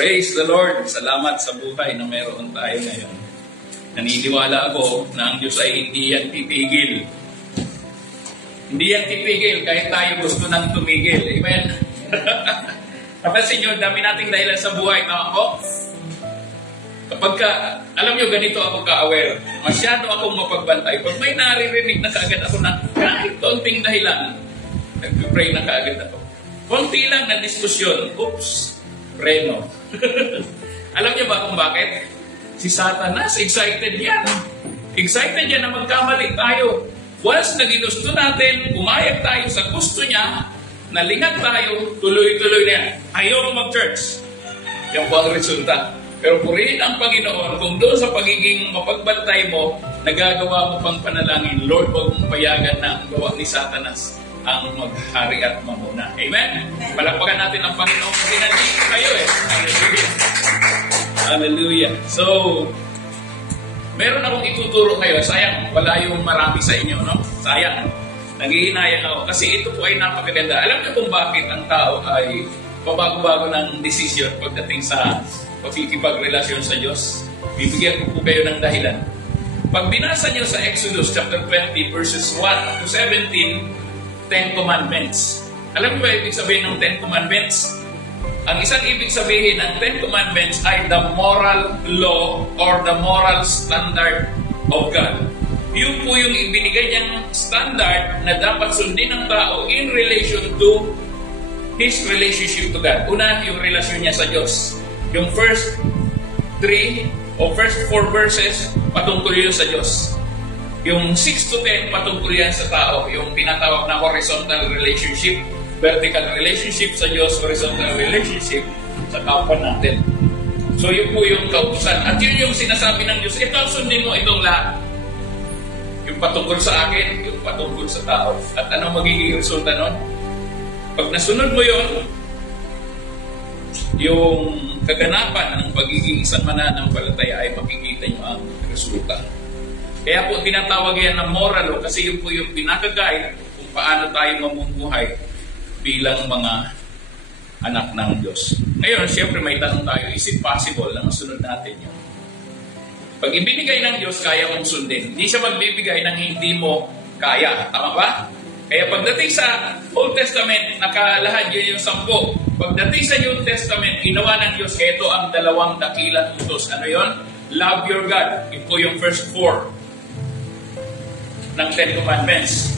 Praise the Lord! Salamat sa buhay na meron tayo ngayon. Naniniwala ako na ang Diyos ay hindi yan titigil. Hindi yan titigil kahit tayo gusto nang tumigil. Amen? Napansin nyo, dami nating dahilan sa buhay na ako. Kapag alam nyo, ganito ako ka-aware. Masyado akong mapagbantay. Pag may naririnig na kaagad ako na kahit konting dahilan, nag-pray na kaagad ako. Konti lang na diskusyon. Oops! Preno. Alam niyo ba kung bakit? Si Satanas, excited yan. Excited yan na magkamali tayo. Once na ginusto natin, pumayag tayo sa gusto niya, nalingat tayo, tuloy-tuloy na yan. Ayaw mag-church. Yan po ang resulta. Pero purihin ang Panginoon, kung doon sa pagiging mapagbantay mo, nagagawa mo pang panalangin, Lord, huwag mong payagan na ang gawa ni Satanas ang maghari at mamuna. Amen? Palakpakan natin ang Panginoon kasi nandito kayo eh. Hallelujah. Hallelujah. So, meron akong ituturo kayo. Sayang, wala yung marami sa inyo, no? Sayang. Nanghihinayang ako. Kasi ito po ay napakaganda. Alam niyo kung bakit ang tao ay pabago-bago ng desisyon pagdating sa pakikipagrelasyon sa Diyos? Bibigyan ko po kayo ng dahilan. Pag binasa niyo sa Exodus chapter 20 verses 1 to 17, 10 Commandments. Alam mo ba ibig sabihin ng 10 Commandments? Ang isang ibig sabihin ng 10 Commandments ay the moral law or the moral standard of God. Yun po yung ibinigay niyang standard na dapat sundin ng tao in relation to his relationship to God. Una, yung relasyon niya sa Diyos. Yung first 3 o first 4 verses, patungkol yun sa Diyos. Yung 6 to 10, patungkol yan sa tao. Yung tinatawag na horizontal relationship, vertical relationship sa Diyos, horizontal relationship sa kapwa natin. So yun po yung kautusan. At yun yung sinasabi ng Diyos, ito sundin mo itong lahat. Yung patungkol sa akin, yung patungkol sa tao. At ano magiging resulta nun? Pag nasunod mo yun, yung kaganapan ng pagiging isang mananampalataya ay makikita nyo ang resulta. Kaya po tinatawag yan ng moral law kasi yun po yung pinaka-guide kung paano tayo mamumuhay bilang mga anak ng Diyos. Ngayon, siyempre may tanong tayo, is it possible na masunod natin yun? Pag ibinigay ng Diyos, kaya mong sundin. Hindi siya magbibigay ng hindi mo kaya. Tama ba? Kaya pagdating sa Old Testament, nakalahan yun yung 10. Pagdating sa New Testament, ginawa ng Diyos, ito ang 2 dakilang utos. Ano yun? Love your God. Ito po yung first 4 ng 10 Commandments.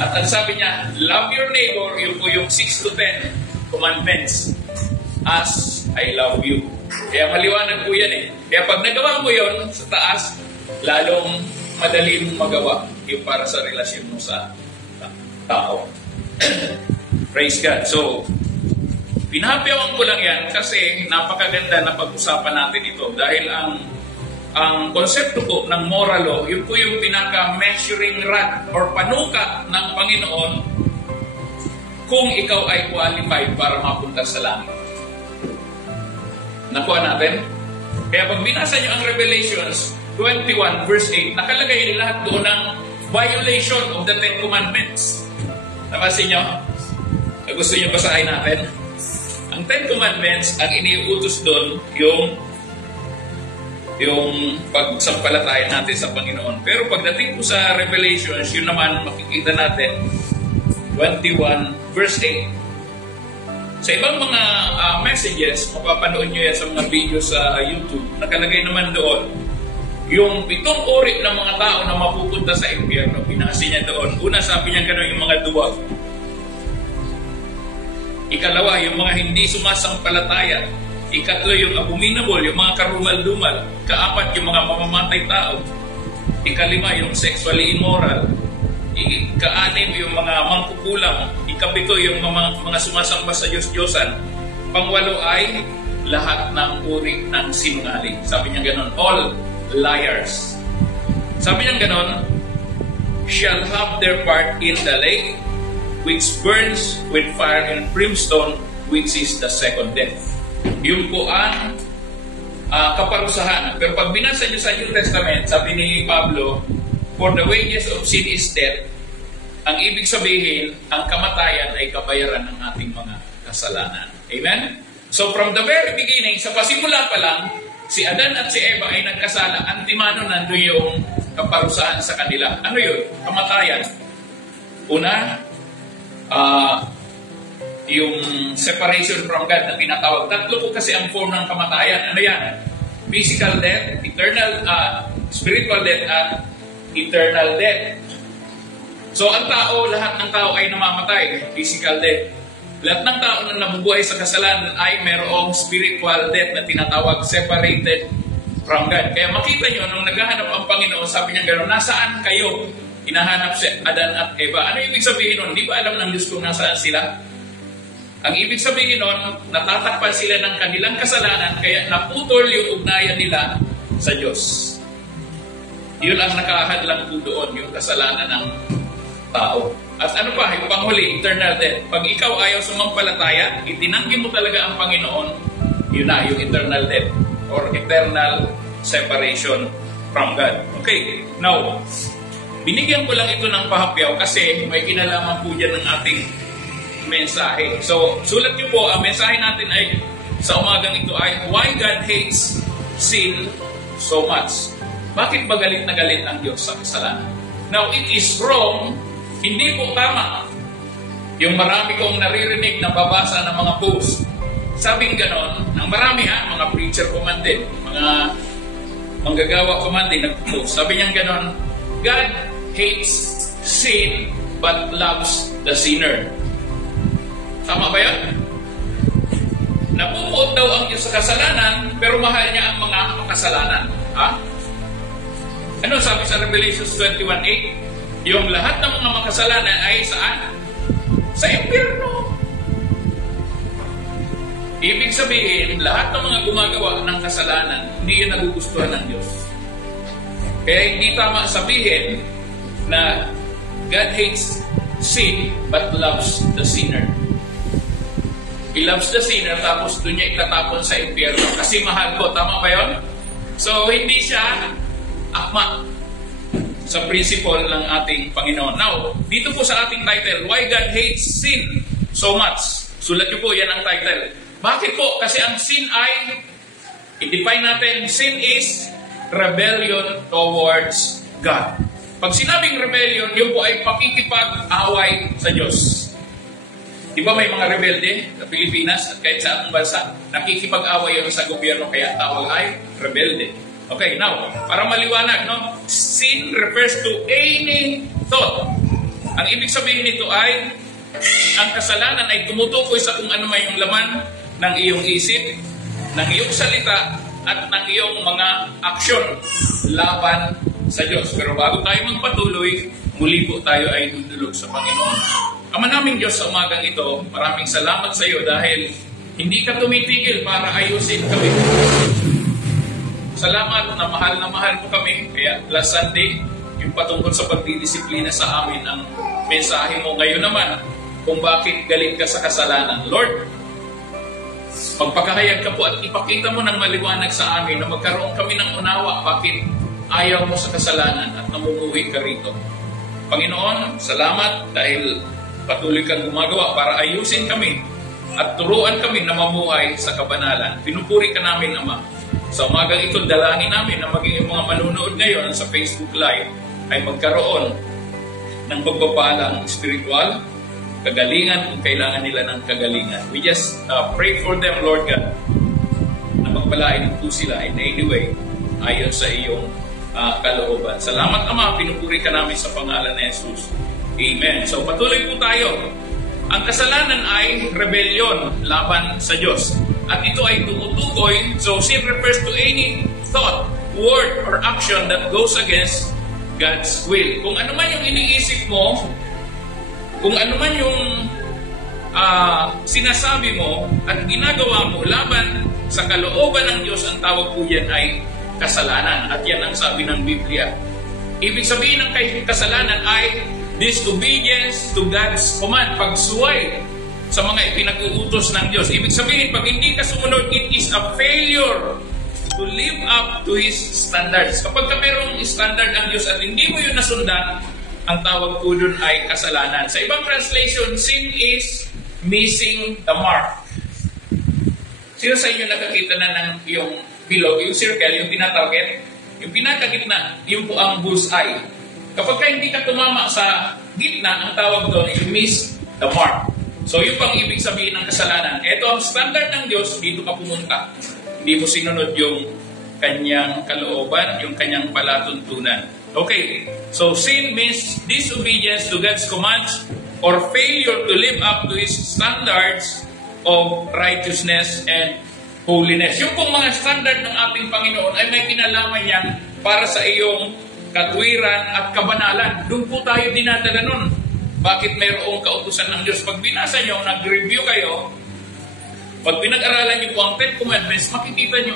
At ang sabi niya, love your neighbor, yun po yung 6 to 10 Commandments. As I love you. Kaya maliwanag po yan eh. Kaya pag nagawa mo yun sa taas, lalong madali mong magawa yung para sa relasyon mo sa tao. Praise God. So, pinahapyawan ko lang yan kasi napakaganda na pag-usapan natin ito dahil ang konsepto po ng moral law, yun po yung pinaka-measuring rod or panukat ng Panginoon kung ikaw ay qualified para mapunta sa langit. Nakuha natin? Kaya pag binasa nyo ang Revelations 21 verse 8, nakalagay lahat doon ng violation of the 10 Commandments. Napansin nyo? Gusto nyo basahin natin? Ang 10 Commandments, ang iniuutos doon, yung pagsampalataya natin sa Panginoon. Pero pagdating po sa Revelations, yun naman makikita natin 21 verse 8. Sa ibang mga messages, mapapanood nyo yan sa mga video sa YouTube, nakalagay naman doon yung 7 uri ng mga tao na mapupunta sa impyerno. Binasi niya doon. Una, sabi niya gano'n, yung mga duwag. Ikalawa, yung mga hindi sumasampalataya. Ikatlo, yung abominable, yung mga karumal-dumal. Kaapat, yung mga mamamatay tao. Ikalima, yung sexually immoral. Ika-anim, yung mga mangkukulam. Ikapito, yung mga sumasamba sa Diyos-Diyosan. Pangwalo ay lahat ng uri ng sinungaling. Sabi niya ganon, all liars. Sabi niya ganon, shall have their part in the lake, which burns with fire and brimstone, which is the second death. Yun po ang kaparusahan. Pero pag binasa niyo sa New Testament, sabi ni Pablo, for the wages of sin is death. Ang ibig sabihin, ang kamatayan ay kabayaran ng ating mga kasalanan. Amen? So from the very beginning, sa pasimula pa lang, si Adan at si Eva ay nagkasala. Antimano nandun yung kaparusahan sa kanila. Ano yun? Kamatayan. Una, yung separation from God na tinatawag. Tatlo po kasi ang form ng kamatayan. Ano yan? Physical death, eternal, spiritual death, at eternal death. So ang tao, lahat ng tao ay namamatay. Physical death. Lahat ng tao na nabubuhay sa kasalanan ay mayroong spiritual death na tinatawag separated from God. Kaya makita nyo, nung naghahanap ang Panginoon, sabi niya gano'n, nasaan kayo? Hinahanap si Adan at Eva. Ano ibig sabihin nun? Di ba alam ng Diyos kung nasaan sila? Ang ibig sabihin nun, natatakpan sila ng kanilang kasalanan, kaya naputol yung ugnayan nila sa Diyos. Yun ang nakahadlang po doon, yung kasalanan ng tao. At ano pa, yung panghuli, eternal death. Pag ikaw ayaw sumampalataya, itinanggi mo talaga ang Panginoon, yun na, yung eternal death or eternal separation from God. Okay, now, binigyan ko lang ito ng pahapyaw kasi may kinalaman po dyan ng ating mensahe. So, sulat niyo po, ang mensahe natin ay sa umagang ito ay why God hates sin so much. Bakit ba galit na galit ang Diyos sa kasalanan? Now, it is wrong, hindi po tama. Yung marami kong naririnig na babasa ng mga post. Sabing ganon, ng marami mga preacher ko man din, mga manggagawa ko man din nag-post. Sabi niyang ganon, God hates sin but loves the sinner. Tama ba yun? Napupuot daw ang Diyos sa kasalanan, pero mahal niya ang mga makasalanan. Ha? Ano sabi sa Revelation 21:8? Yung lahat ng mga makasalanan ay saan? Sa impyerno. Ibig sabihin, lahat ng mga gumagawa ng kasalanan, hindi yun nagugustuhan ng Diyos. Kaya hindi tama sabihin na God hates sin but loves the sinner. He loves the sinner, tapos doon niya itatapon sa impyerno. Kasi mahal ko, tama ba yun? So, hindi siya akma sa principle ng ating Panginoon. Now, dito po sa ating title, Why God Hates Sin So Much. Sulat niyo po, yan ang title. Bakit po? Kasi ang sin ay, i-define natin, sin is rebellion towards God. Pag sinabing rebellion, yun po ay pakikipag-away sa Diyos. Di ba may mga rebelde sa Pilipinas at kahit sa ating bansa, nakikipag-away yun sa gobyerno kaya tawag ay rebelde. Okay, now, para maliwanag, no? Sin refers to any thought. Ang ibig sabihin nito ay, ang kasalanan ay tumutukoy sa kung ano may yung laman ng iyong isip, ng iyong salita, at ng iyong mga aksyon laban sa Diyos. Pero bago tayo magpatuloy, muli po tayo ay dudulog sa Panginoon. Ama naming Diyos, sa umagang ito, maraming salamat sa iyo dahil hindi ka tumitigil para ayusin kami. Salamat na mahal mo kami. Kaya last Sunday, yung patungkol sa pagdidisiplina sa amin, ang mensahe mo ngayon naman kung bakit galit ka sa kasalanan. Lord, magpakahayag ka po at ipakita mo ng maliwanag sa amin na magkaroon kami ng unawa bakit ayaw mo sa kasalanan at namumuhay ka rito. Panginoon, salamat dahil patuloy kang gumagawa para ayusin kami at turuan kami na mamuhay sa kabanalan. Pinupuri ka namin, Ama. Sa umagang ito, dalangin namin na maging mga manunood ngayon sa Facebook Live ay magkaroon ng pagpapalang spiritual, kagalingan kung kailangan nila ng kagalingan. We just pray for them, Lord God, na magpalain po sila in any way ayon sa iyong kalooban. Salamat, Ama. Pinupuri ka namin sa pangalan ni Jesus. Amen. So patuloy po tayo. Ang kasalanan ay rebellion laban sa Diyos. At ito ay tumutukoy, so sin refers to any thought, word, or action that goes against God's will. Kung ano man yung iniisip mo, kung ano man yung sinasabi mo at ginagawa mo laban sa kalooban ng Diyos, ang tawag po yan ay kasalanan. At yan ang sabi ng Biblia. Ibig sabihin ng kasalanan ay disobedience to God's command, pagsuway sa mga ipinag-uutos ng Diyos. Ibig sabihin, pag hindi ka sumunod, it is a failure to live up to His standards. Kapag ka merong standard ang Diyos at hindi mo yun nasundan, ang tawag po dun ay kasalanan. Sa ibang translation, sin is missing the mark. Sino sa inyo nakakita na ng yung below, yung circle, yung tinatarget? Yung pinakagitna, yung po ang bullseye. Kapag ka hindi ka tumama sa gitna, ang tawag doon, you miss the mark. So yung pang ibig sabihin ng kasalanan. Ito ang standard ng Diyos, dito ka pumunta. Hindi mo sinunod yung kanyang kalooban, yung kanyang palatuntunan. Okay, so sin means disobedience to God's commands or failure to live up to His standards of righteousness and holiness. Yung pong mga standard ng ating Panginoon ay may kinalaman yan para sa iyong katwiran at kabanalan. Doon po tayo dinadala nun. Bakit mayroong kautusan ng Diyos? Pag binasa nyo, nag-review kayo, pag pinag-aralan nyo po ang Ten Commandments, makikita nyo,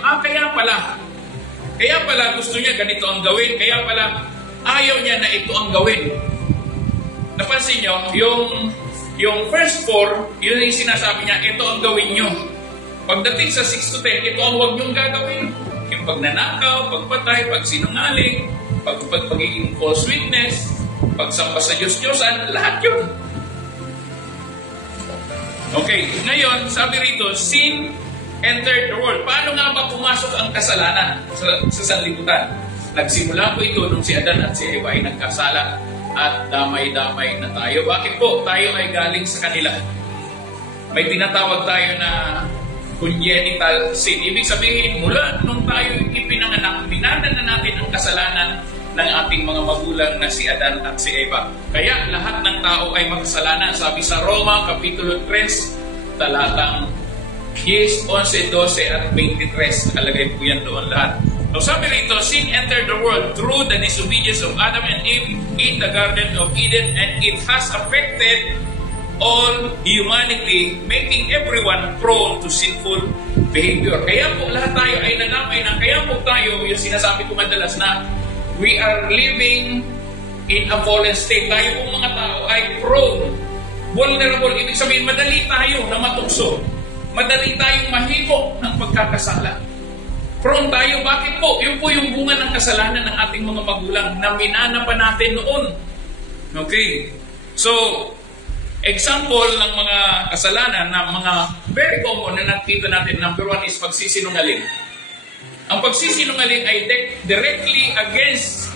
kaya pala gusto niya ganito ang gawin, kaya pala ayaw niya na ito ang gawin. Napansin nyo, yung first 4, yun yung sinasabi niya, ito ang gawin nyo. Pagdating sa 6 to 10, ito ang huwag nyong gagawin. Yung pagnanakaw, pagpatay, pagsinungaling, pagiging false witness, pagsamba sa Diyos-Diyosan, lahat yun. Okay, ngayon, sabi rito, sin entered the world. Paano nga ba pumasok ang kasalanan sa sanlibutan? Nagsimula po ito nung si Adan at si Eva ay nagkasala at damay-damay na tayo. Bakit po? Tayo ay galing sa kanila. May tinatawag tayo na congenital sin. Ibig sabihin, mula nung tayo ipinanganak, dinadala na natin ang kasalanan ng ating mga magulang na si Adan at si Eva. Kaya lahat ng tao ay makasalanan. Sabi sa Roma, Kapitulo 3, talatang 10, 11, 12 at 23. Nakalagay po yan doon lahat. So sabi rito, sin entered the world through the disobedience of Adam and Eve in the Garden of Eden, and it has affected all humanity, making everyone prone to sinful behavior. Kaya po lahat tayo ay nanamay na, kaya po tayo, yung sinasabi ko madalas na, we are living in a fallen state. Tayo po mga tao ay prone, vulnerable. Ibig sabihin, madali tayo na matukso. Madali tayong mahigop ng pagkakasala. Prone tayo, bakit po? Yun po yung bunga ng kasalanan ng ating mga magulang na minana pa natin noon. Okay? So, example ng mga kasalanan na mga very common na nakita natin, number 1 is pagsisinungaling. Ang pagsisinungaling ay directly against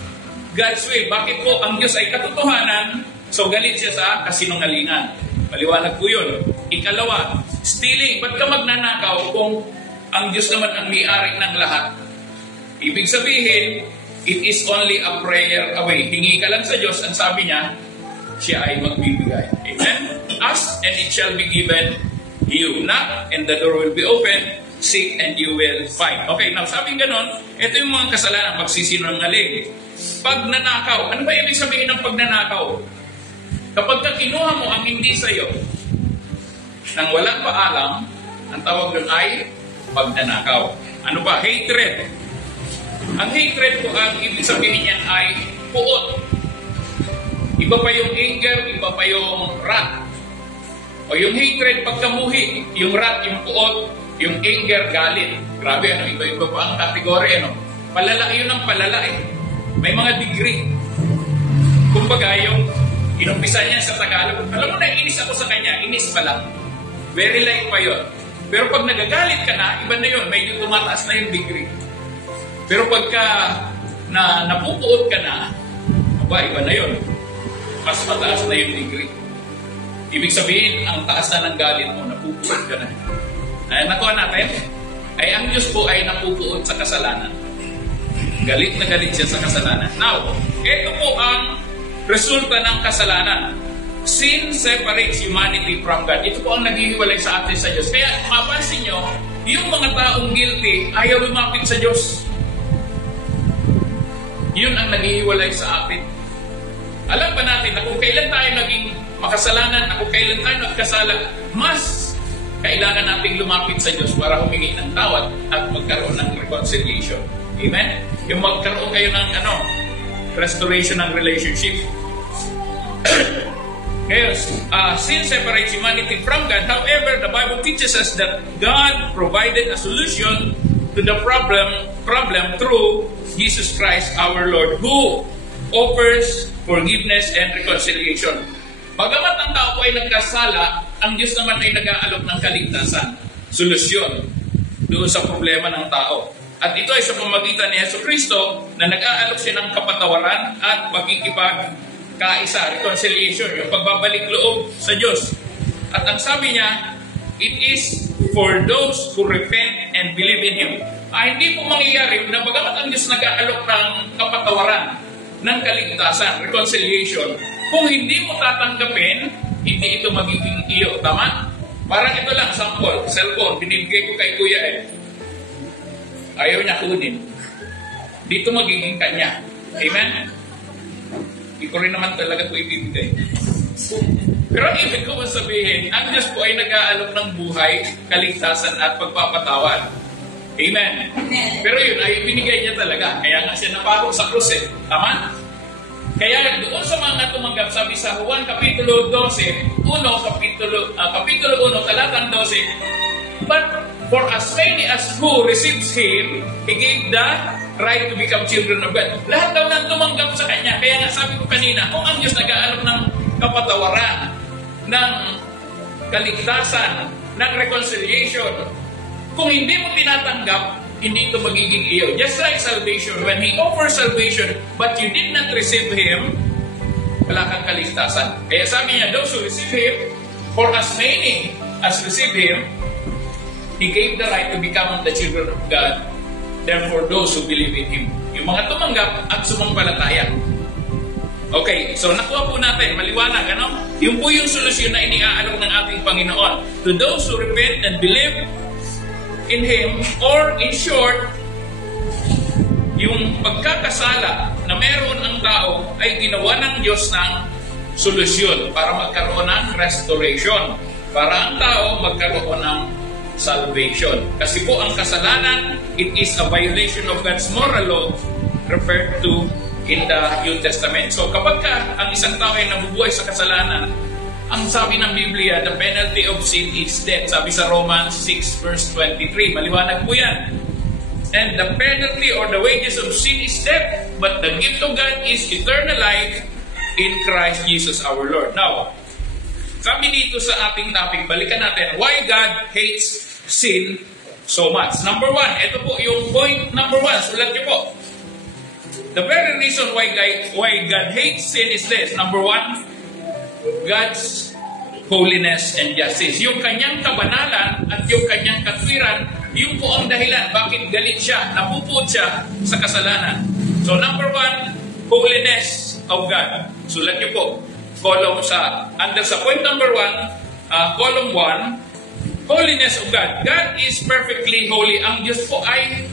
God's will. Bakit po? Ang Diyos ay katotohanan, so galit siya sa kasinungalingan. Maliwanag po yun. Ikalawa, stealing. Ba't ka magnanakaw kung ang Diyos naman ang may-ari ng lahat? Ibig sabihin, it is only a prayer away. Hingi ka lang sa Diyos, ang sabi niya, siya ay magbibigay. Amen? Ask and it shall be given you. Knock and the door will be open. Seek and you will find. Okay, now sabi ganon, ito yung mga kasalanan, pagsisinungaling. Pagnanakaw. Ano ba ibig sabihin ng pagnanakaw? Kapag ka kinuha mo ang hindi sa'yo, nang walang paalam, ang tawag doon ay pagnanakaw. Ano ba? Hatred. Ang hatred po, ang ibig sabihin niyan ay puot. Iba pa yung anger, iba pa yung wrath. O yung hatred, pagkamuhi. Yung wrath, yung puot. Yung anger, galit. Grabe, iba-iba pa ang kategory, Palala, yun ang palala, May mga degree. Kumbaga, yung inumpisa niya sa Tagalog, alam mo na, inis ako sa kanya, inis pa lang. Very light pa yun. Pero pag nagagalit ka na, iba na yun, medyo tumataas na yung degree. Pero pagka napupuot ka na, iba na yun. Mas mataas na yung degree. Ibig sabihin, ang taas na ng galit mo, napupuot ka na. Ay, nakuha natin, ay ang Diyos po ay napupuot sa kasalanan. Galit na galit siya sa kasalanan. Now, ito po ang resulta ng kasalanan. Sin separates humanity from God. Ito po ang naghihiwalay sa atin sa Diyos. Kaya mapansin nyo, yung mga taong guilty ayaw lumapit sa Diyos. Yun ang naghihiwalay sa atin. Alam ba natin na kung kailan tayo naging makasalanan, na kung kailan tayo nagkasala, mas kailangan nating lumapit sa Diyos para humingi ng tawad at magkaroon ng reconciliation. Amen? Yung magkaroon kayo ng restoration ng relationship. Ngayon, sin separates humanity from God. However, the Bible teaches us that God provided a solution to the problem through Jesus Christ our Lord, who offers forgiveness and reconciliation. Bagamat ang tao po ay nagkasala, ang Diyos naman ay nag-aalok ng kaligtasan, solusyon. doon sa problema ng tao. At ito ay sa pamamagitan ni Jesucristo na nag-aalok siya ng kapatawaran at pakikipagkaisa, reconciliation, yung pagbabalik loob sa Diyos. At ang sabi niya, it is for those who repent and believe in Him. Hindi po mangyayari na bagamat ang Diyos nag-aalok ng kapatawaran, ng kaligtasan, reconciliation, kung hindi mo tatanggapin, hindi ito magiging iyo. Tama? Parang ito lang, sample, cellphone, binibigay ko kay Kuya Ed. Ayaw niya kunin. Dito magiging kanya. Amen? Hindi ko rin naman talaga ito ibibigay. Pero ang ibig ko sabihin, ang Diyos po ay nag-aalok ng buhay, kaligtasan at pagpapatawad. Amen? Pero yun ay binigay niya talaga. Kaya nga siya napako sa krus eh. Tama? Kaya doon sa mga tumanggap, sabi sa Juan Kapitulo 12, Kapitulo 1, talatang 12, but for as many as who receives Him, He gave the right to become children of God. Lahat daw nang tumanggap sa Kanya. Kaya nga sabi ko kanina, kung ang Diyos nag-aalok ng kapatawaran, ng kaligtasan, ng reconciliation, kung hindi mo tinatanggap, hindi ito magiging iyo. Just like salvation, when He offers salvation, but you did not receive Him, wala kang kaligtasan. Kaya sabi niya, those who receive Him, for as many as receive Him, He gave the right to become the children of God. Therefore, those who believe in Him. Yung mga tumanggap at sumampalataya. Okay, so nakuha po natin, maliwanag, ano? Yung po yung solusyon na iniaalok ng ating Panginoon. To those who repent and believe in Him, or in short, yung pagkakasala na meron ang tao ay ginawa ng Diyos ng solusyon para magkaroon ng restoration. Para ang tao magkaroon ng salvation. Kasi po ang kasalanan, it is a violation of God's moral law referred to in the New Testament. So kapag ang isang tao ay nabubuhay sa kasalanan, ang sabi ng Biblia, the penalty of sin is death. Sabi sa Romans 6 verse 23. Maliwanag po yan. And the penalty or the wages of sin is death, but the gift of God is eternal life in Christ Jesus our Lord. Now, sabi dito sa ating topic, balikan natin, why God hates sin so much. Number 1, ito po yung point number 1. Sulat niyo po. The very reason why God hates sin is this. Number 1, God's holiness and justice. Yung kanyang kabanalan at yung kanyang katwiran, yun po ang dahilan bakit galit siya, napuput siya sa kasalanan. So number 1, holiness of God. Sulat niyo po. Column under sa point number 1, column 1, holiness of God. God is perfectly holy. Ang Diyos po ay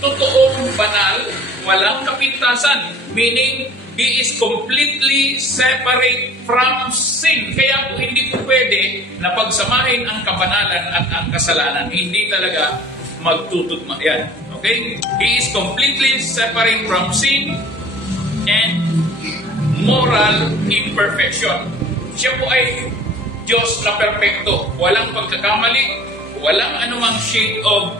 totoong banal, walang kapintasan. Meaning, He is completely separate from sin. Kaya po hindi po pwede na pagsamahin ang kabanalan at ang kasalanan. Hindi talaga magtutugma yan. Okay? He is completely separate from sin and moral imperfection. Siya po ay Diyos na perfecto. Walang pagkakamali, walang anumang shade of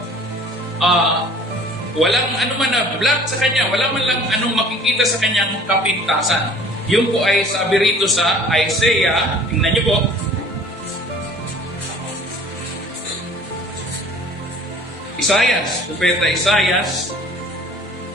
walang anuman na black sa Kanya, walang man lang anong makikita sa Kanyang kapintasan. Yun po ay sabi rito sa Isaiah, tingnan niyo po. Propeta Isaias,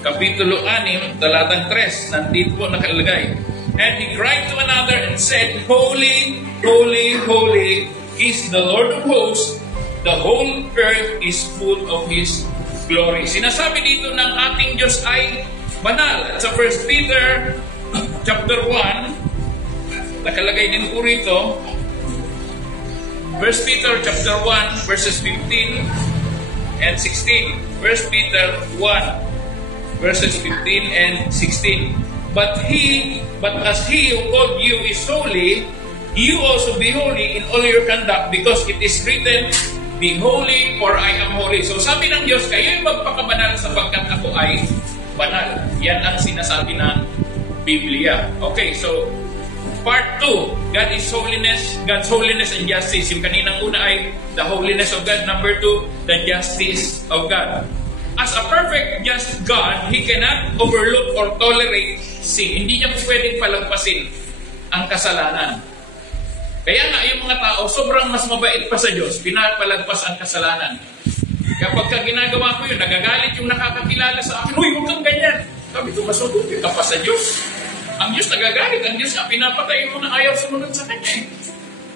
Kapitulo 6, talatang 3, nandito po nakalagay. And he cried to another and said, Holy, holy, holy is the Lord of hosts, the whole earth is full of His glory. Sinasabi dito ng ating Diyos ay banal. At sa 1 Peter chapter 1, nakalagay din po rito, 1 Peter chapter 1 verses 15 and 16. 1 Peter 1 verses 15 and 16. But as He who called you is holy, you also be holy in all your conduct, because it is written, Be holy, for I am holy. So sabi ng Diyos, kayo'y magpakabanal sapagkat ako ay banal. Yan ang sinasabi ng Biblia. Okay, so part 2, God's holiness and justice. Yung kaninang una ay the holiness of God. Number 2, the justice of God. As a perfect, just God, He cannot overlook or tolerate sin. Hindi niya po pwedeng palagpasin ang kasalanan. Kaya nga, yung mga tao, sobrang mas mabait pa sa Diyos, pinapalagpas ang kasalanan. Kapag ginagawa ko yun, nagagalit yung nakakakilala sa akin, "Uy, huwag kang ganyan." Sabi ko, mas mabuti ka pa sa Diyos. Ang Diyos nagagalit, ang Diyos nga pinapatay mo na ayaw sumunod sa Kanya.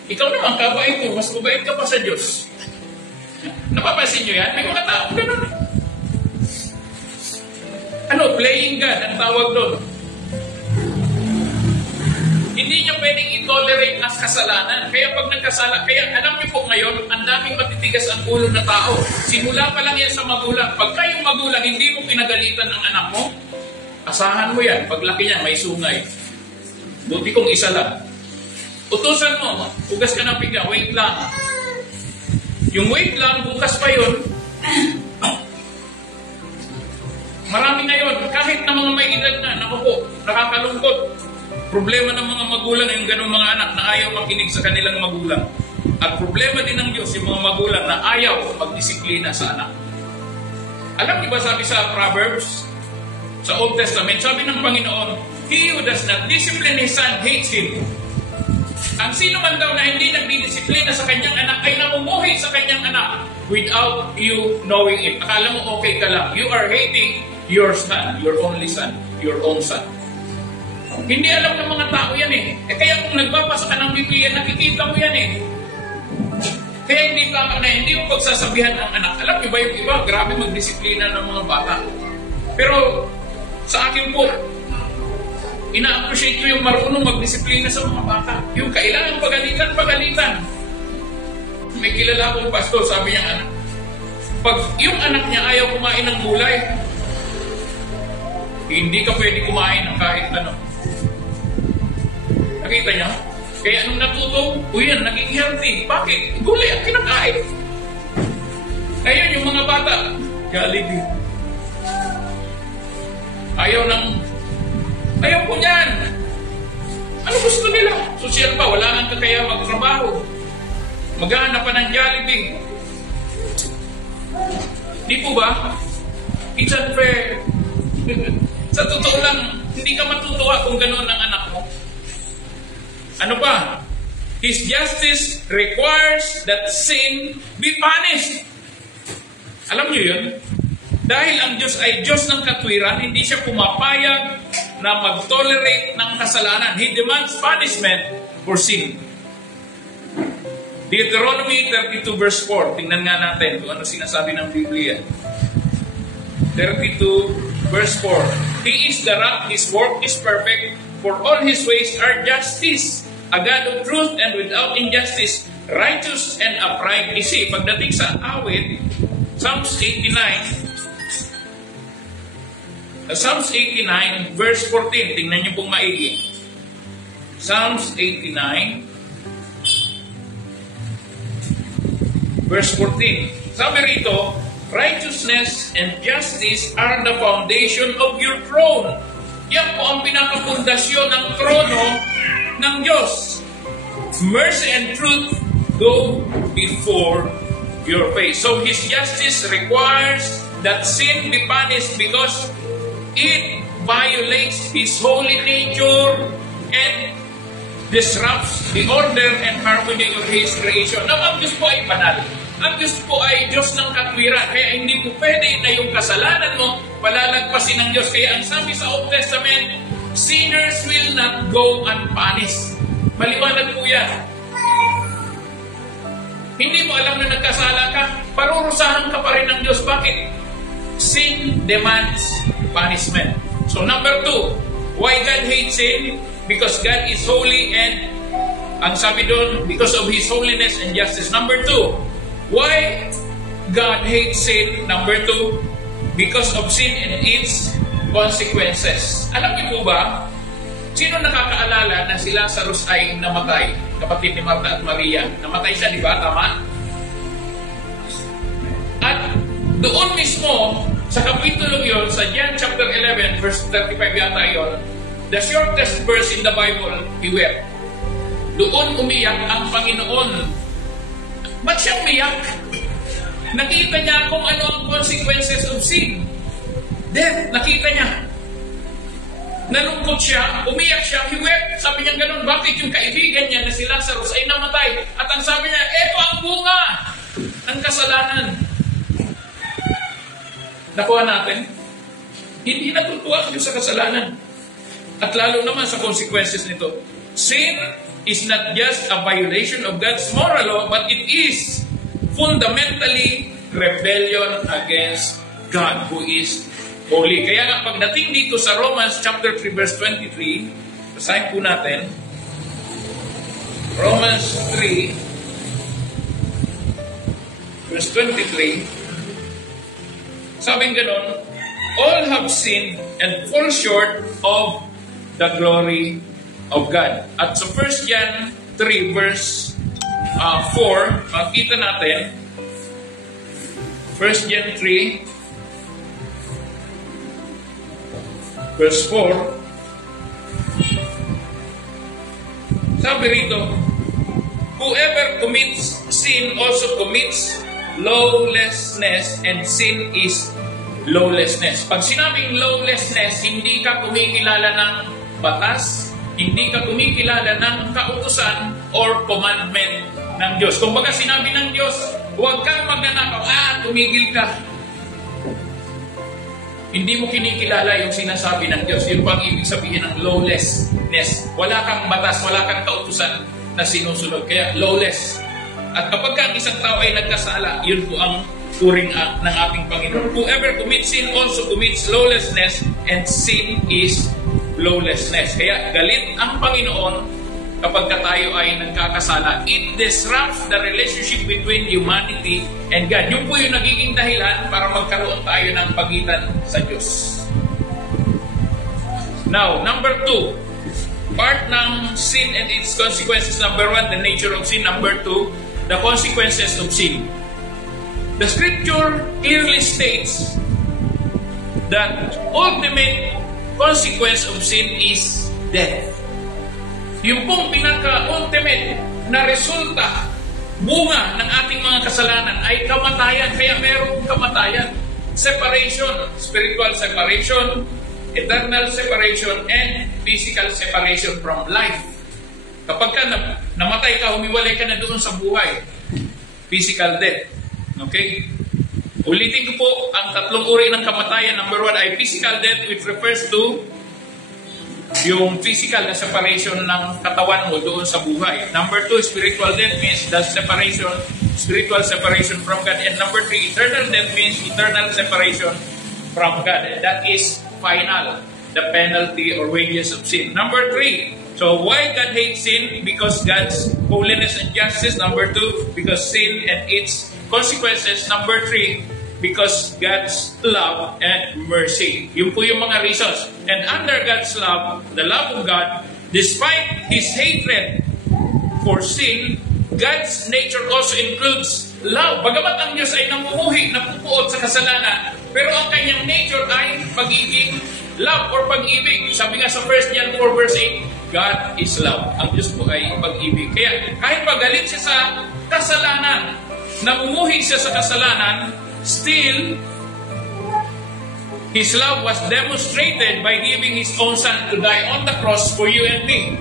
Ikaw naman, kabait mo, mas mabait ka pa sa Diyos. Napapansin nyo yan? May mga tao ganun. Playing God, ang tawag doon. Hindi niya pwedeng i-tolerate as kasalanan. Kaya pag nagkasala, kaya alam niyo po ngayon, ang daming matitigas ang ulo na tao. Simula pa lang yan sa magulang. Pag kayong magulang, hindi mo pinagalitan ang anak mo, asahan mo yan. Paglaki niya, may sungay. Buti kong isa lang. Utusan mo, hugas ka ng piga, wait lang. Yung wait lang, bukas pa yun. Marami ngayon, kahit na mga may edad na, naku po, nakakalungkot. Problema ng mga magulang yung ganung mga anak na ayaw makinig sa kanilang magulang. At problema din ng Diyos yung mga magulang na ayaw magdisiplina sa anak. Alam niyo ba sabi sa Proverbs, sa Old Testament, sabi ng Panginoon, "He who does not discipline his son hates him." Ang sino man daw na hindi nagdidisiplina sa kanyang anak ay namumuhay sa kanyang anak without you knowing it. Akala mo okay ka lang. You are hating your son, your only son, your own son. Hindi alam ng mga tao yan eh. Kaya kung nagbabasa ka ng Biblia, nakikita mo yan eh. Kaya hindi tama na hindi mo pagsasabihan ang anak. Alam niyo ba yung iba, grabe magdisiplina ng mga bata. Pero sa akin po, ina-appreciate ko yung marunong magdisiplina sa mga bata. Yung kailangan pagalitan. May kilala akong pastor, sabi niya, pag yung anak niya ayaw kumain ng gulay, hindi ka pwede kumain ng kahit ano. Nakita niya? Kaya nung natuto, yan, naging healthy. Bakit? Gulay ang kinakain. Ngayon, yung mga bata, Jollibee. Ayaw po niyan. Ano gusto nila? Social pa, wala nang kaya magtrabaho. Maghahanap pa ng Jollibee. Di po ba? It's unfair. Sa totoo lang, hindi ka matutuwa kung gano'n ang anak mo. Ano pa? His justice requires that sin be punished. Alam niyo yun? Dahil ang Diyos ay Diyos ng katwiran, hindi siya pumapayag na mag-tolerate ng kasalanan. He demands punishment for sin. Deuteronomy 32 verse 4. Tingnan nga natin kung ano sinasabi ng Biblia. 32 verse 4. He is the rock, His work is perfect, for all His ways are justice. A God of truth and without injustice, righteous and upright is He. Pagdating sa awit, Psalms 89 verse 14. Tingnan niyo pong maigi. Psalms 89 verse 14. Sabi rito, righteousness and justice are the foundation of your throne. Yan po ang pinakapundasyon ng trono ng Diyos. Mercy and truth go before your face. So His justice requires that sin be punished because it violates His holy nature and disrupts the order and harmony of His creation. Ang Diyos po ay banal. Ang Diyos po ay Diyos ng katwiran. Kaya hindi po pwede na yung kasalanan mo palalagpasin ng Diyos. Kaya ang sabi sa Old Testament, sinners will not go unpunished. Maliwanag po yan. Hindi mo alam na nagkasala ka, parurusahan ka pa rin ng Diyos. Bakit? Sin demands punishment. So number 2, why God hates sin? Because God is holy and ang sabi doon, because of His holiness and justice. Number 2, why God hates sin? Number 2, because of sin and its consequences. Alam niyo po ba, sino nakakaalala na si Lazarus ay namatay? Kapatid ni Martha at Maria. Namatay siya, di ba? Tama? At doon mismo, sa kapitulo yun, sa John chapter 11, verse 35 yata yun, the shortest verse in the Bible, He wept. Doon umiyak ang Panginoon. Ba't siya umiyak? Nakita niya kung ano ang consequences of sin. Death, nakita niya. Nalungkot siya, umiyak siya, he wept. Sabi niya ganun, bakit yung kaibigan niya na si Lazarus ay namatay? At ang sabi niya, eto ang bunga ng kasalanan. Nakuha natin? Hindi natutuwa ang Diyos sa kasalanan. At lalo naman sa consequences nito. Sin is not just a violation of God's moral law, but it is fundamentally rebellion against God who is holy. Kaya nga pagdating dito sa Romans chapter 3 verse 23, basahin po natin. Romans 3 verse 23, sabing ganon, all have sinned and fall short of the glory of God. At sa 1 John 3 verse 4, makita natin, 1 John 3 verse 4, sabi rito, whoever commits sin also commits lawlessness, and sin is lawlessness. Pag sinabing lawlessness, hindi ka kumikilala ng batas, hindi ka kumikilala ng kautusan or commandment ng Diyos. Kung baga sinabi ng Diyos, huwag kang magnanakaw, tumigil ka. Hindi mo kinikilala yung sinasabi ng Diyos. Yun pang ibig sabihin ng lawlessness. Wala kang batas, wala kang kautusan na sinusunod. Kaya lawless. At kapag ang isang tao ay nagkasala, yun po ang turing ng ating Panginoon. Whoever commits sin also commits lawlessness, and sin is lawlessness. Kaya galit ang Panginoon kapag tayo ay nagkakasala. It disrupts the relationship between humanity and God. Yun po yung nagiging dahilan para magkaroon tayo ng pagitan sa Diyos. Now, number 2, part ng sin and its consequences. Number 1, the nature of sin. Number 2, the consequences of sin. The scripture clearly states that ultimate consequence of sin is death. Yung pong pinaka-ultimate na resulta, bunga ng ating mga kasalanan ay kamatayan. Kaya merong kamatayan. Separation, spiritual separation, eternal separation, and physical separation from life. Kapag ka namatay ka, humiwalay ka na doon sa buhay. Physical death. Okay? Ulitin ko po, ang tatlong uri ng kamatayan. Number 1 ay physical death, which refers to yung physical na separation ng katawan mo doon sa buhay. Number 2, spiritual death means the separation, spiritual separation from God. And number 3, eternal death means eternal separation from God. And that is final, the penalty or wages of sin. Number 3, so why God hates sin? Because God's holiness and justice. Number 2, because sin and its consequences. Number 3, because God's love and mercy. Yun po yung mga reasons. And under God's love, the love of God, despite His hatred for sin, God's nature also includes love. Bagamat ang Diyos ay namumuhi, napupuot sa kasalanan, pero ang kanyang nature ay pag-ibig, love or pag-ibig. Sabi nga sa 1 John 4 verse 8, God is love. Ang Diyos po ay pag-ibig. Kaya kahit pagalit siya sa kasalanan, namumuhi siya sa kasalanan, still, His love was demonstrated by giving His own Son to die on the cross for you and me.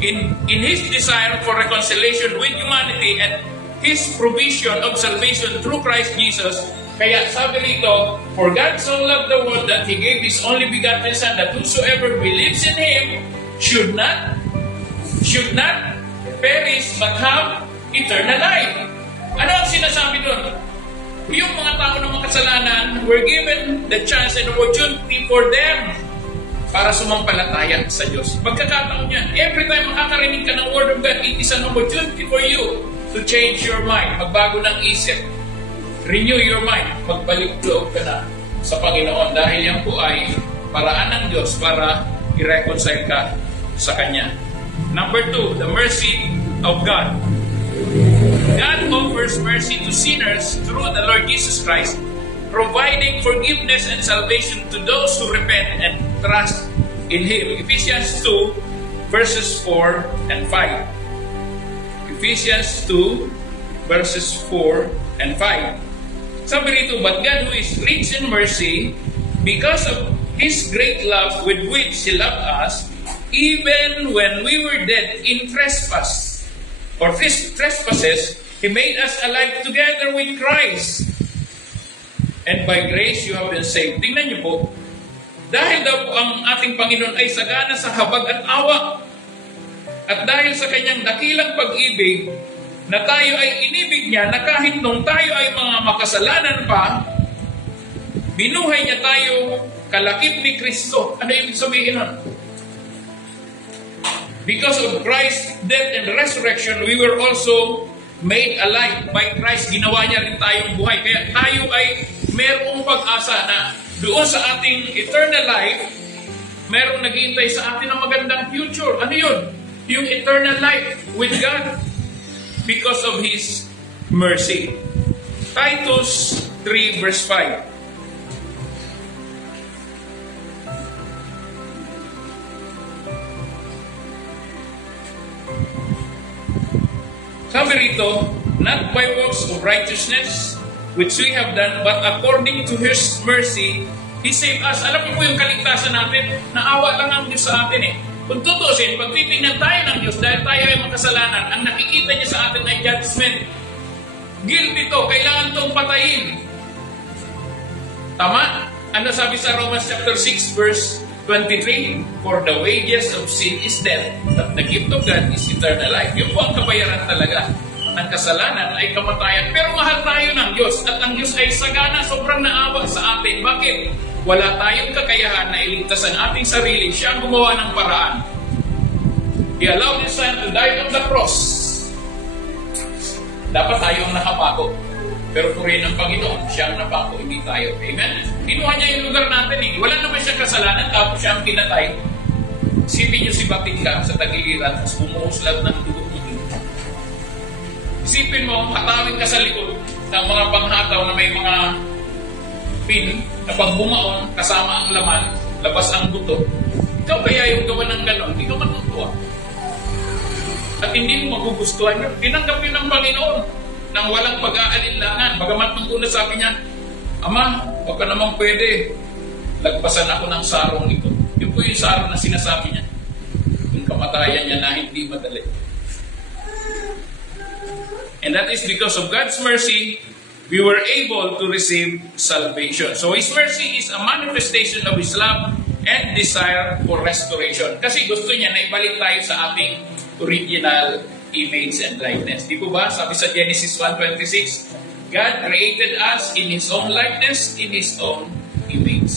In His desire for reconciliation with humanity and His provision of salvation through Christ Jesus, kaya sabi rito, for God so loved the world that He gave His only begotten Son, that whosoever believes in Him should not perish but have eternal life. Ano ang sinasabi doon? Yung mga tao ng mga kasalanan were given the chance and opportunity for them para sumampalataya sa Diyos. Pagkakataon niya, every time makakarinig ka ng Word of God, it is an opportunity for you to change your mind, magbago ng isip, renew your mind, magbalik loob ka na sa Panginoon dahil yan po ay paraan ng Diyos para i-reconcile ka sa Kanya. Number 2, the mercy of God. God offers mercy to sinners through the Lord Jesus Christ, providing forgiveness and salvation to those who repent and trust in Him. Ephesians 2, verses 4 and 5. Ephesians 2, verses 4 and 5. Sabi rito, but God who is rich in mercy, because of His great love with which He loved us, even when we were dead in trespasses, He made us alive together with Christ. and by grace you have been saved. Tingnan niyo po, dahil daw po ang ating Panginoon ay sagana sa habag at awa, at dahil sa kanyang dakilang pag-ibig, na tayo ay inibig niya, na kahit nung tayo ay mga makasalanan pa, binuhay niya tayo kalakip ni Kristo. Ano yung sabihin nun? Because of Christ's death and resurrection, we were also made alive. By Christ, ginawa niya rin tayong buhay. Kaya tayo ay merong pag-asa na doon sa ating eternal life, merong naghihintay sa atin ng magandang future. Ano yun? Yung eternal life with God because of His mercy. Titus 3 verse 5. Sabi rito, not by works of righteousness which we have done, but according to His mercy, He saved us. Alam mo yung kaligtasan natin, naawa lang ang Diyos sa atin eh. Kung tutusin, pag titingnan tayo ng Diyos dahil tayo ay makasalanan, ang nakikita niya sa atin ay judgment. Guilty to, kailangan itong patayin. Tama? Ano sabi sa Romans chapter 6 verse 23? For the wages of sin is death, but the gift of God is eternal life. Yung po ang kabayaran talaga ng kasalanan ay kamatayan. Pero mahal tayo ng Diyos at ang Diyos ay sagana, sobrang naawa sa atin. Bakit? Wala tayong kakayahan na iligtas ang ating sarili. Siya ang gumawa ng paraan. He allowed His Son to die on the cross. Dapat tayo ang nakapako. Pero purihin ng Panginoon, siya ang napako, hindi tayo. Amen? Kinuha niya yung lugar natin eh. Wala naman siyang kasalanan, tapos siya ang pinatay. Isipin niyo si Batika sa tagiliran, tapos bumuhos lahat ng dugo mo. Isipin mo, hatawin ka sa likod ng mga panghataw na may mga pin, na pag bumaon, kasama ang laman, labas ang buto. Ikaw kaya yung gawa ng ganon, hindi ka matutuwa. At hindi mo magugustuhan yun. Tinanggap yun ng Panginoon nang walang pag-aalinlangan. Bagamat nung una sabi niya, Ama, wag ka naman pwede. Lagpasan ako ng sarong ito. Yun po yung sarong na sinasabi niya. Yung kamatayan niya na hindi madali. And that is because of God's mercy, we were able to receive salvation. So His mercy is a manifestation of His love and desire for restoration. Kasi gusto niya na ibalik tayo sa ating original image and likeness. Di po ba? Sabi sa Genesis 1:26, God created us in His own likeness, in His own image.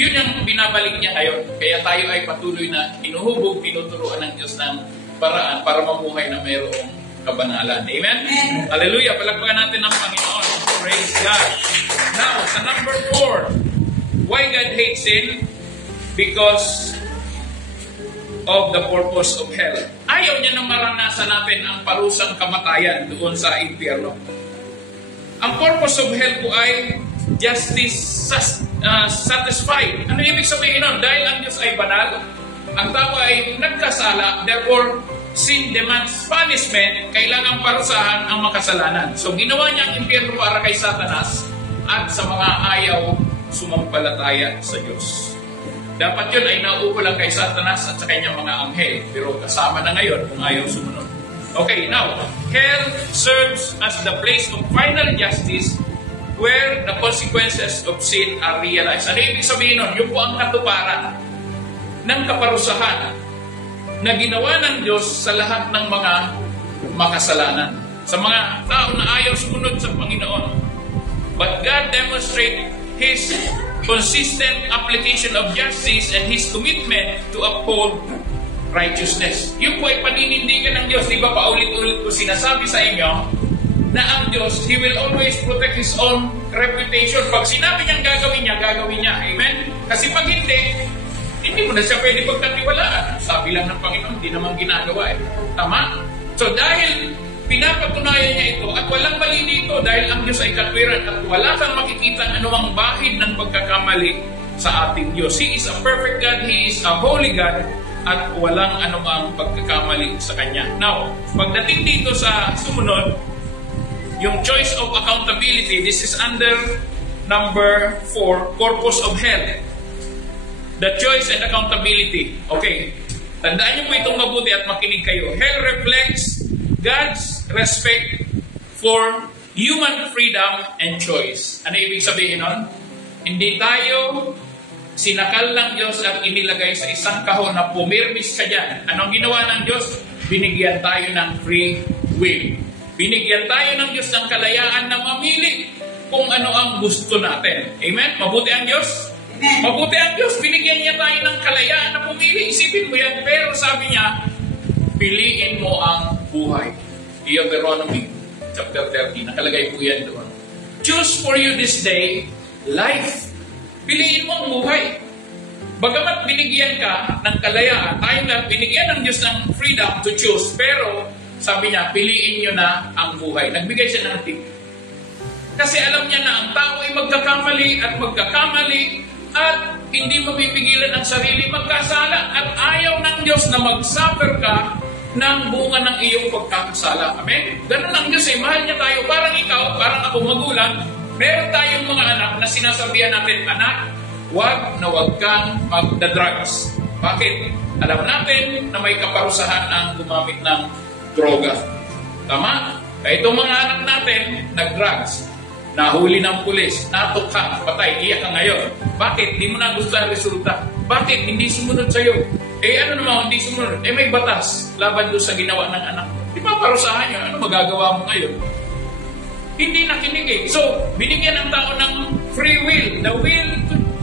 Yun ang binabalik niya ngayon. Kaya tayo ay patuloy na inuhubog, tinuturuan ng Diyos ng paraan para mamuhay na mayroong kabanalan. Amen? Amen. Hallelujah. Palakpakan natin ang Panginoon. Praise God. Now, sa number 4, why God hates sin? Because of the purpose of hell. Ayaw niya na maranasan natin ang parusang kamatayan doon sa impyerno. Ang purpose of hell po ay justice satisfied. Ano ibig sabihin nun? Dahil ang Diyos ay banal, ang tao ay nagkasala, therefore, sin demands punishment, kailangan parusahan ang makasalanan. So, ginawa niya ang impyerno para kay Satanas at sa mga ayaw sumampalataya sa Diyos. Dapat yun ay nauupo lang kay Satanas at sa kanyang mga anghel. Pero kasama na ngayon kung ayaw sumunod. Okay, now, hell serves as the place of final justice where the consequences of sin are realized. Ano ibig sabihin nun? Yun po ang katuparan ng kaparusahan na ginawa ng Diyos sa lahat ng mga makasalanan. Sa mga tao na ayaw sumunod sa Panginoon. But God demonstrates His consistent application of justice and His commitment to uphold righteousness. Yun po ay paninindigan ng Diyos. Di ba paulit-ulit ko sinasabi sa inyo na ang Diyos, He will always protect His own reputation. Pag sinabi niyang gagawin niya. Amen? Kasi pag hindi mo na siya pwede pagkatiwalaan. Sabi lang ng Panginoon, hindi naman ginagawa eh. Tama? So dahil pinapatunayan niya ito at walang mali dito dahil ang Diyos ay katwiran at wala kang makikita anumang bahid ng pagkakamali sa ating Diyos. He is a perfect God, He is a holy God at walang anumang pagkakamali sa Kanya. Now, pagdating dito sa sumunod, yung choice of accountability, this is under number 4, purpose of hell. The choice and accountability. Okay, tandaan niyo po itong mabuti at makinig kayo. Hell reflects God's respect for human freedom and choice. Ano ibig sabihin nun? Hindi tayo sinakal ng Diyos at inilagay sa isang kahon na pumirmis ka dyan. Anong ginawa ng Diyos? Binigyan tayo ng free will. Binigyan tayo ng Diyos ng kalayaan na mamili kung ano ang gusto natin. Amen? Mabuti ang Diyos? Amen. Mabuti ang Diyos. Binigyan niya tayo ng kalayaan na pumili. Isipin mo yan. Pero sabi niya, piliin mo ang buhay. Deuteronomy chapter 30. Nakalagay po yan doon. Choose for you this day life. Piliin mo ang buhay. Bagamat binigyan ka ng kalayaan, tayo lang binigyan ng Diyos ng freedom to choose, pero sabi niya, piliin nyo na ang buhay. Nagbigay siya ng tip. Kasi alam niya na ang tao ay magkakamali at hindi mapipigilan ang sarili magkasala at ayaw ng Diyos na mag-suffer ka ng bunga ng iyong pagkakasala. Amen? Ganun ang Diyos eh. Mahal niya tayo. Parang ikaw, parang ako magulang, meron tayong mga anak na sinasabihan natin, anak, wag kang magda-drugs. Bakit? Alam natin na may kaparusahan ang gumamit ng droga. Tama? Kaya itong mga anak natin, nag-drugs. Nahuli ng pulis, natukhang, patay, iyak ka ngayon. Bakit? Hindi mo na gusto ang resulta. Bakit? Hindi sumunod sa'yo. Ano naman, hindi sumunod? May batas laban doon sa ginawa ng anak mo. Di ba parusahan nyo? Ano magagawa mo ngayon? Hindi nakinig. So, binigyan ng tao ng free will. The will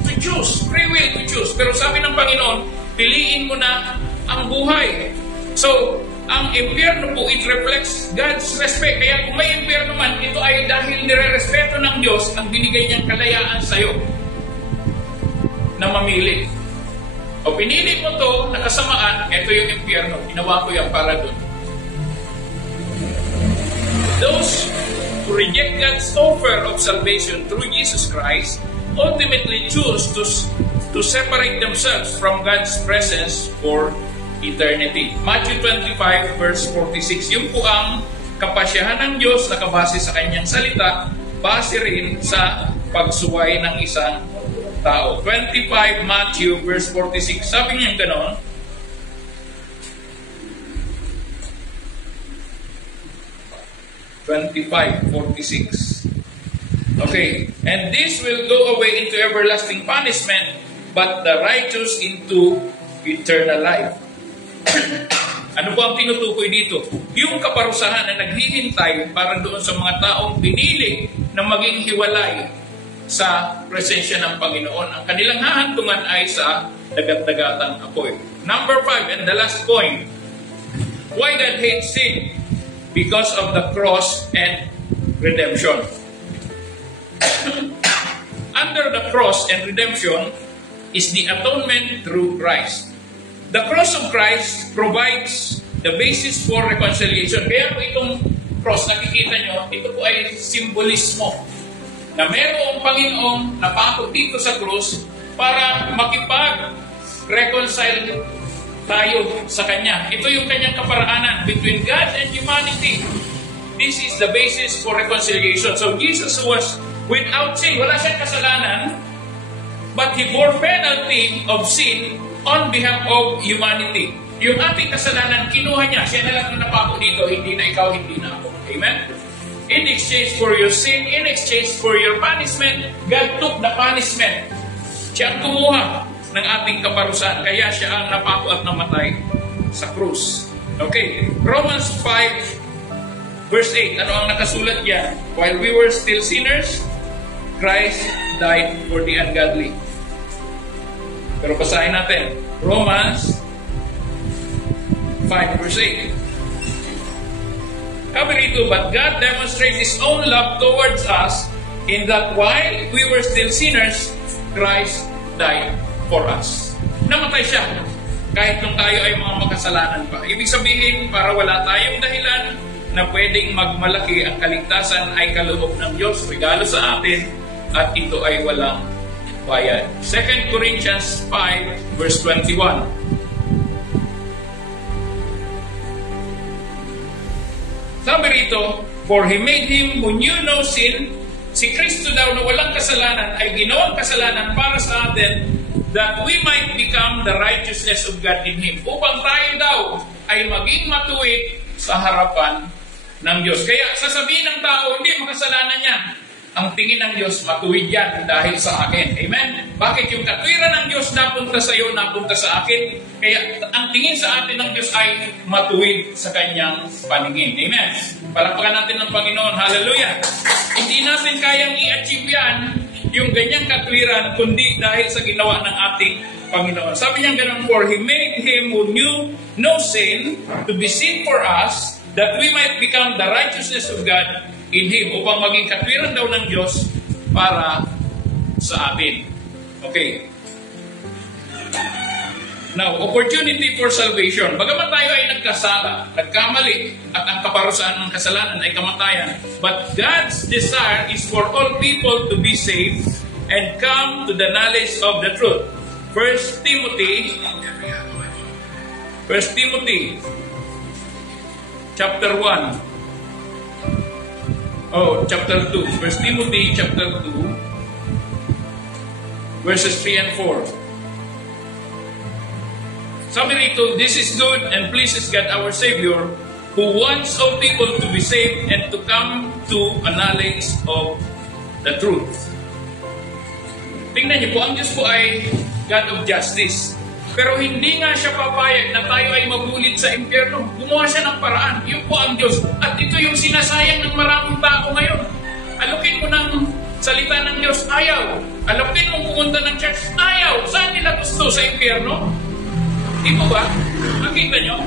to choose. Free will to choose. Pero sabi ng Panginoon, piliin mo na ang buhay. So, ang impyerno po, it reflects God's respect. Kaya kung may impyerno man, ito ay dahil nire-respeto ng Diyos ang binigay niyang kalayaan sa'yo na mamili. O pinili mo to, nakasamaan, ito yung impyerno. Ginawa ko yan para doon. Those who reject God's offer of salvation through Jesus Christ ultimately choose to separate themselves from God's presence for eternity. Matthew 25 verse 46. Yun po ang kapasyahan ng Diyos na kabase sa kanyang salita, base rin sa pagsuway ng isang tao. 25 Matthew verse 46. Sabi niya gano'n, Okay. And this will go away into everlasting punishment, but the righteous into eternal life. Ano po ang tinutukoy dito? Yung kaparusahan na naghihintay para doon sa mga taong pinili na maging hiwalay sa presensya ng Panginoon. Ang kanilang hahantungan ay sa dagat-dagatang apoy. Number 5, and the last point. Why God hates sin? Because of the cross and redemption. Under the cross and redemption is the atonement through Christ. The cross of Christ provides the basis for reconciliation. Kaya po itong cross, nakikita nyo, ito po ay simbolismo na mayroong Panginoong napako dito sa cross para makipag-reconcile tayo sa Kanya. Ito yung Kanyang kaparaanan between God and humanity. This is the basis for reconciliation. So Jesus was without sin. Wala siyang kasalanan, but He bore penalty of sin on behalf of humanity. Yung ating kasalanan, kinuha niya. Siya na lang ang napako dito. Hindi na ikaw, hindi na ako. Amen? In exchange for your sin, in exchange for your punishment, God took the punishment. Siya ang kumuha ng ating kaparusahan. Kaya siya ang napako at namatay sa krus. Okay. Romans 5 verse 8. Ano ang nakasulat niya? While we were still sinners, Christ died for the ungodly. Pero basahin natin. Romans 5 verse 8. Sabi rito, but God demonstrates His own love towards us in that while we were still sinners, Christ died for us. Namatay siya kahit nung tayo ay mga makasalanan pa. Ibig sabihin, para wala tayong dahilan na pwedeng magmalaki, ang kaligtasan ay kaloob ng Diyos, regalo sa atin, at ito ay walang bayad. 2 Corinthians 5 verse 21. Sabi rito, for He made Him who knew no sin, si Kristo daw na walang kasalanan ay ginawang kasalanan para sa atin, that we might become the righteousness of God in Him. Upang tayo daw ay maging matuwid sa harapan ng Diyos. Kaya sasabihin ng tao, hindi, makasalanan niya. Ang tingin ng Diyos, matuwid yan dahil sa akin. Amen? Bakit yung katwiran ng Diyos napunta sa iyo, napunta sa akin? Kaya ang tingin sa atin ng Diyos ay matuwid sa kanyang paningin. Amen? Palakpakan natin ng Panginoon. Hallelujah! Hindi natin kayang i-achieve yan, yung ganyang katwiran, kundi dahil sa ginawa ng ating Panginoon. Sabi niya ganun, for He made Him who knew no sin to be sin for us, that we might become the righteousness of God in Him, upang maging katwiran daw ng Diyos para sa atin. Okay. Now, opportunity for salvation. Bagaman tayo ay nagkasala, nagkamali, at ang kaparusahan ng kasalanan ay kamatayan, but God's desire is for all people to be saved and come to the knowledge of the truth. 1 Timothy chapter 1. Chapter 2. 1 Timothy chapter 2, verses 3 and 4. Sabi rito, this is good and pleases God our Savior, who wants all people to be saved and to come to a knowledge of the truth. Tingnan niyo po, ang Diyos po ay God of justice. Pero hindi nga siya papayag na tayo ay magulit sa impyerno. Gumawa siya ng paraan. Yun po ang Diyos. At ito yung sinasayang ng maraming tao ngayon. Alokin mo ng salita ng Diyos, ayaw. Alokin mo pumunta ng church, ayaw. Saan nila gusto? Sa impyerno? Di po ba? Nakita nyo?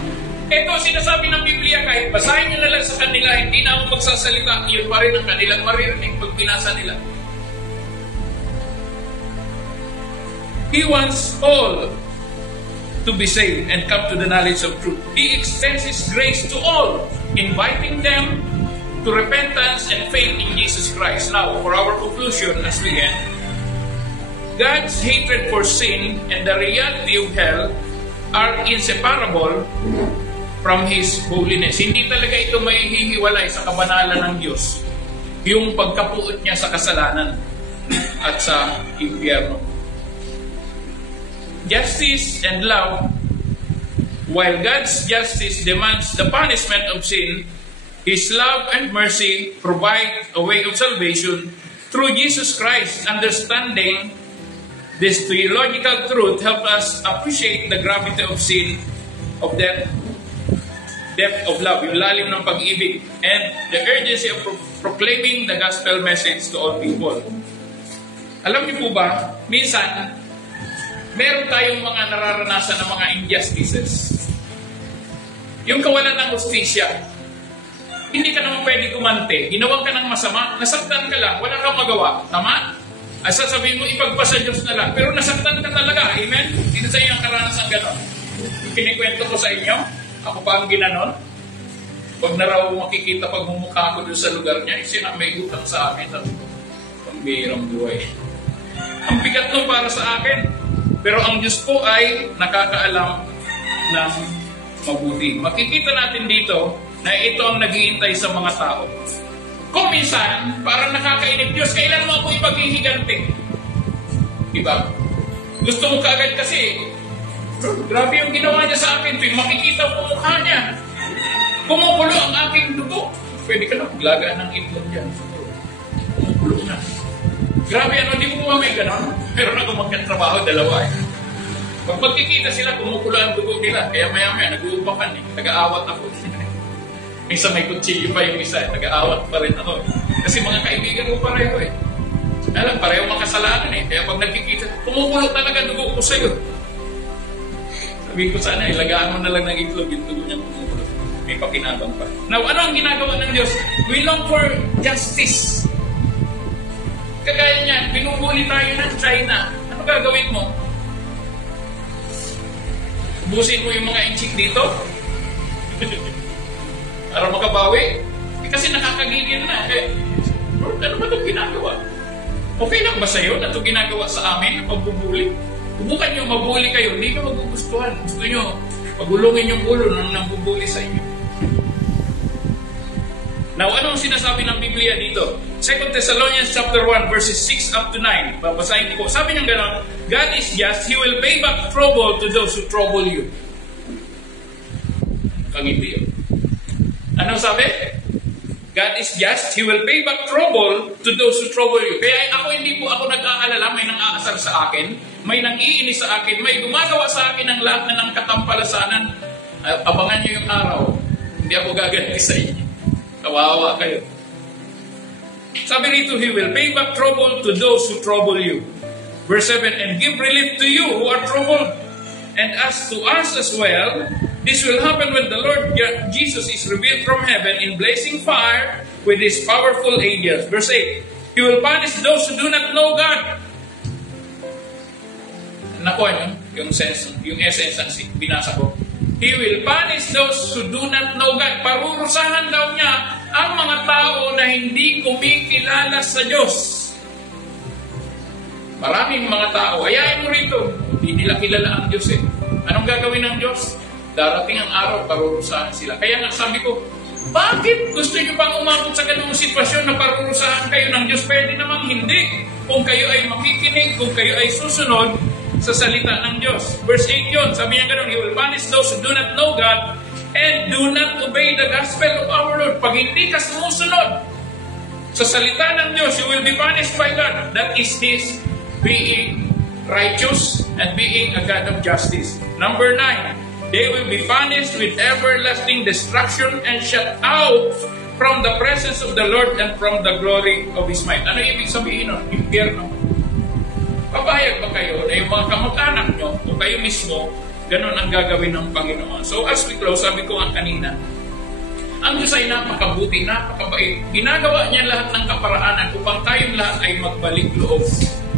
Ito sinasabi ng Biblia, kahit basahin nyo na lang sa kanila, hindi na ako magsasalita, yun pa rin ang kanilang maririnig pag binasa nila. He wants all to be saved and come to the knowledge of truth. He extends His grace to all, inviting them to repentance and faith in Jesus Christ. Now, for our conclusion as we end, God's hatred for sin and the reality of hell are inseparable from His holiness. Hindi talaga ito may hihiwalay sa kabanalan ng Diyos, yung pagkapuot niya sa kasalanan at sa impyerno. Justice and love, while God's justice demands the punishment of sin, His love and mercy provide a way of salvation through Jesus Christ. Understanding this theological truth helps us appreciate the gravity of sin, of depth of love, yung lalim ng pag-ibig, and the urgency of proclaiming the gospel message to all people. Alam niyo po ba, minsan, meron tayong mga nararanasan ng mga injustices. Yung kawalan ng hustisya. Hindi ka naman pwede kumante. Ginawang ka ng masama, nasaktan ka lang, wala kang magawa. Tama? Ay sasabihin mo, ipagpasa Diyos na lang. Pero nasaktan ka talaga. Amen? Dito sa inyo ang karanasan gano'n. Kinikwento ko sa inyo, ako pa ang ginanon. Pag na raw makikita pagmumukha ko doon sa lugar niya, sina may utang sa akin. Pambihirang buhay. Ang bigat nun para sa akin. Pero ang Diyos po ay nakakaalam ng mabuti. Makikita natin dito na ito ang naghihintay sa mga tao. Kung minsan, parang nakakainip, Diyos, kailan mo ako ipaghihiganti? Diba? Gusto mo kaagad kasi, grabe yung ginawa niya sa akin. Tuwing makikita ko mukha niya. Kumukulo ang aking dugo. Pwede ka na maglagaan ng itlog dyan. Kumukulo na. Grabe, di mo may gano'n. Pero ako magkatrabaho, dalawa eh. Pag magkikita sila, kumukula ang dugo nila. Kaya maya-maya, nag-uupakan eh. Nag-aawat ako. Minsan may kutsilyo pa yung isa, nag-aawat pa rin ako. Kasi mga kaibigan ko pareho eh. Alam, pareho makasalanan eh. Kaya pag nagkikita, kumukulo talaga dugo ko sa'yo. Sabi ko sana, ilagaan mo na lang ng itlog, yung dugo niya kumukulo. May pakinabang pa. Now, ano ang ginagawa ng Diyos? We long for justice. Kagaya niyan, binubuli tayo ng China. Ano gagawin mo? Busin mo yung mga inchik dito? Para makabawi? Kasi nakakagigil na. Lord, ano ba itong ginagawa? Okay lang ba sa'yo na itong ginagawa sa amin, pagbubuli? Hubukan nyo, mabuli kayo. Hindi ka magugustuhan. Gusto nyo, pagulungin yung ulo ng nambubuli sa inyo. Now, ano ang sinasabi ng Biblia dito? 2 Thessalonians chapter 1, verses 6 up to 9. Babasahin ko. Sabi niya gano'n, God is just, He will pay back trouble to those who trouble you. Kangiti yun. Anong sabi? God is just. He will pay back trouble to those who trouble you. Kaya hindi po ako nag-aalala, may nang-aasar sa akin, may nang-iinis sa akin, may gumagawa sa akin ng lahat na ng katampalasanan. Abangan niyo yung araw. Hindi ako gaganti sa inyo. Kawawa kayo. Sabi rito, He will pay back trouble to those who trouble you. Verse 7, and give relief to you who are troubled. And as to us as well, this will happen when the Lord Jesus is revealed from heaven in blazing fire with His powerful angels. Verse 8, He will punish those who do not know God. Nakuha niyo yung essence ng binasa ko. He will punish those who do not know God. Parurusahan daw niya ang mga tao na hindi kumikilala sa Diyos. Maraming mga tao, ayayin mo rito, hindi nila kilala ang Diyos eh. Anong gagawin ng Diyos? Darating ang araw, parurusahan sila. Kaya nga sabi ko, bakit gusto niyo pang umabot sa ganung sitwasyon na parurusahan kayo ng Diyos? Pwede namang hindi. Kung kayo ay makikinig, kung kayo ay susunod sa salita ng Diyos. Verse 8 yun, sabi niya ganun, He will punish those who do not know God and do not obey the gospel of our Lord. Pag hindi ka sumusunod sa salita ng Diyos, you will be punished by God. That is His being righteous and being a God of justice. Number 9, they will be punished with everlasting destruction and shut out from the presence of the Lord and from the glory of His might. Ano ibig sabihin nun? Impyerno. Papayag ba kayo na yung mga kamag-anak nyo o kayo mismo, ganun ang gagawin ng Panginoon? So as we close, sabi ko nga kanina, ang Diyos ay napakabuti, napakabait. Ginagawa niya lahat ng kaparaanan upang tayong lahat ay magbalik loob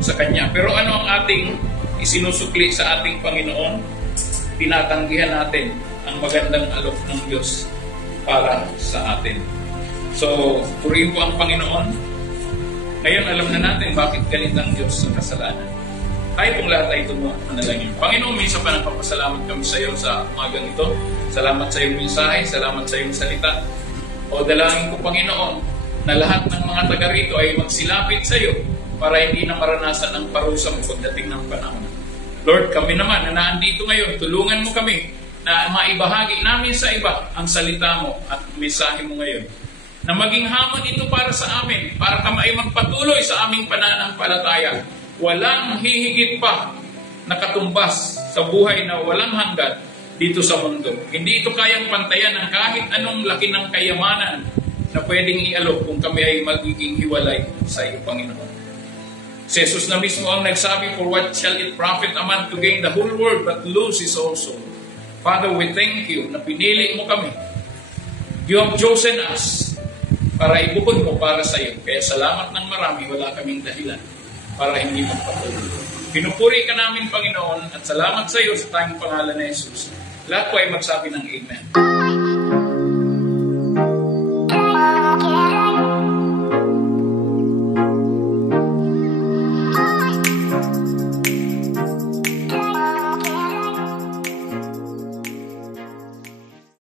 sa Kanya. Pero ano ang ating isinusukli sa ating Panginoon? Tinatanggihan natin ang magandang alok ng Diyos para sa atin. So, purihin po ang Panginoon. Ngayon, alam na natin bakit galit ang Diyos sa kasalanan. Tayo pong lahat ay tumuha at manalangin. Panginoon, minsan pa nagpapasalamat kami sa iyo sa umagang ito. Salamat sa iyong mensahe, salamat sa iyong salita. O dalangin ko, Panginoon, na lahat ng mga taga rito ay magsilapit sa iyo para hindi na maranasan ang parusa mo pagdating ng panahon. Lord, kami naman na naandito ngayon, tulungan mo kami na maibahagi namin sa iba ang salita mo at mensahe mo ngayon. Na maging hamon ito para sa amin, para kami ay magpatuloy sa aming pananampalataya. Walang hihigit pa na katumbas sa buhay na walang hanggan dito sa mundo. Hindi ito kayang pantayan ng kahit anong laki ng kayamanan na pwedeng ialok kung kami ay magiging hiwalay sa iyo, Panginoon. Si Jesus na mismo ang nagsabi, for what shall it profit a man to gain the whole world but lose his own soul? Father, we thank you na pinili mo kami. You have chosen us para ibukod mo para sa iyo. Kaya salamat ng marami, wala kaming dahilan para hindi magpatuloy. Pinupuri ka namin, Panginoon, at salamat sa iyo sa tayong pangalan na Jesus. Lahat po ay magsabi ng Amen.